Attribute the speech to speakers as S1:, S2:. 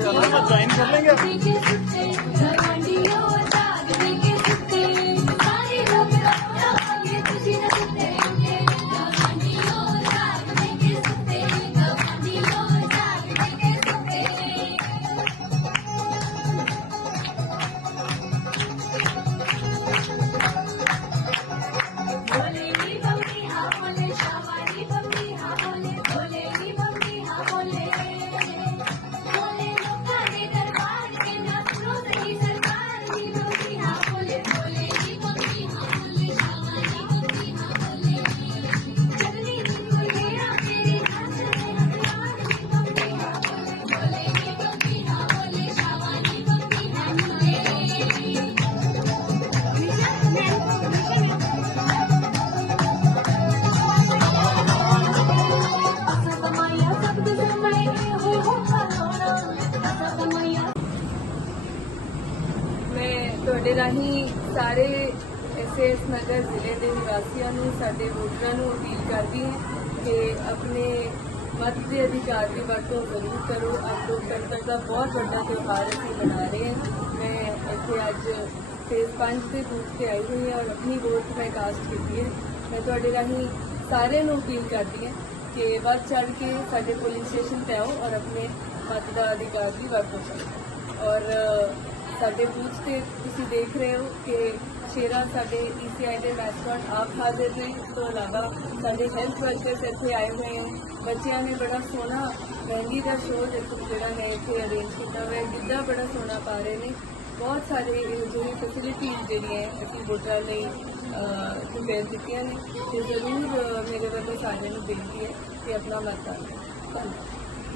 S1: Join कर लेंगे ਤੁਹਾਡੇ ਰਾਹੀਂ ਸਾਰੇ ਐਸਐਸ ਨਗਰ ਜ਼ਿਲ੍ਹੇ ਦੇ ਨਿਵਾਸੀਆਂ ਨੂੰ, ਸਾਡੇ ਵੋਟਰਾਂ ਨੂੰ ਅਪੀਲ ਕਰਦੀ ਹਾਂ ਕਿ ਆਪਣੇ ਮਤ ਦੇ ਅਧਿਕਾਰ ਦੀ ਵਰਤੋਂ ਜ਼ਰੂਰ ਕਰੋ। ਅੱਜ ਲੋਕਤੰਤਰ ਦਾ ਬਹੁਤ ਵੱਡਾ ਤਿਉਹਾਰ ਅਸੀਂ ਮਨਾ ਰਹੇ ਹਾਂ। ਮੈਂ ਇੱਥੇ ਅੱਜ ਫੇਜ਼ 5 ਦੇ ਬੂਥ ਤੇ ਆਈ ਹੋਈ ਹਾਂ ਔਰ ਆਪਣੀ ਵੋਟ ਮੈਂ ਕਾਸਟ ਕੀਤੀ ਹੈ। ਮੈਂ ਤੁਹਾਡੇ ਰਾਹੀਂ ਸਾਰਿਆਂ ਨੂੰ ਅਪੀਲ ਕਰਦੀ ਹਾਂ ਕਿ ਵੱਧ ਚੜ ਕੇ ਸਾਡੇ ਪੁਲਿੰਗ ਸਟੇਸ਼ਨ ਤੇ ਆਓ ਔਰ ਆਪਣੇ ਮਤ ਦਾ ਅਧਿਕਾਰ ਦੀ ਵਰਤੋਂ ਕਰੋ। ਔਰ ਸਾਡੇ ਬੂਥ ਤੇ ਤੁਸੀਂ ਦੇਖ ਰਹੇ ਹੋ ਕਿ ਸ਼ੇਰਾ ਸਾਡੇ ਈਸੀਆਈ ਦੇ ਮੈਸਕਟ ਆਪ ਹਾਜ਼ਰ ਨੇ। ਇਸ ਤੋਂ ਇਲਾਵਾ ਸਾਡੇ ਹੈਲਥ ਵਰਕਰਸ ਇੱਥੇ ਆਏ ਹੋਏ ਹਨ ਬੱਚਿਆਂ ਨੇ ਬੜਾ ਸੋਹਣਾ ਮਹਿੰਦੀ ਦਾ ਸ਼ੋਅ ਜਿਹੜਾ ਨੇ ਇੱਥੇ ਅਰੇਂਜ ਕੀਤਾ ਹੋਇਆ ਗਿੱਧਾ ਬੜਾ ਸੋਹਣਾ ਪਾ ਰਹੇ ਨੇ। ਬਹੁਤ ਸਾਰੇ ਇਹ ਜਿਹੜੀ ਫੈਸਿਲਿਟੀਜ਼ ਜਿਹੜੀਆਂ ਹੈ, ਅਸੀਂ ਵੋਟਰਾਂ ਲਈ ਪ੍ਰਿਪੇਅਰ ਕੀਤੀਆਂ ਨੇ। ਤੇ ਜ਼ਰੂਰ ਮੇਰੇ ਵੱਲੋਂ ਸਾਰਿਆਂ ਨੂੰ ਬੇਨਤੀ ਹੈ ਕਿ ਆਪਣਾ ਮਤ ਪਾਓ ਧੰਨਵਾਦ।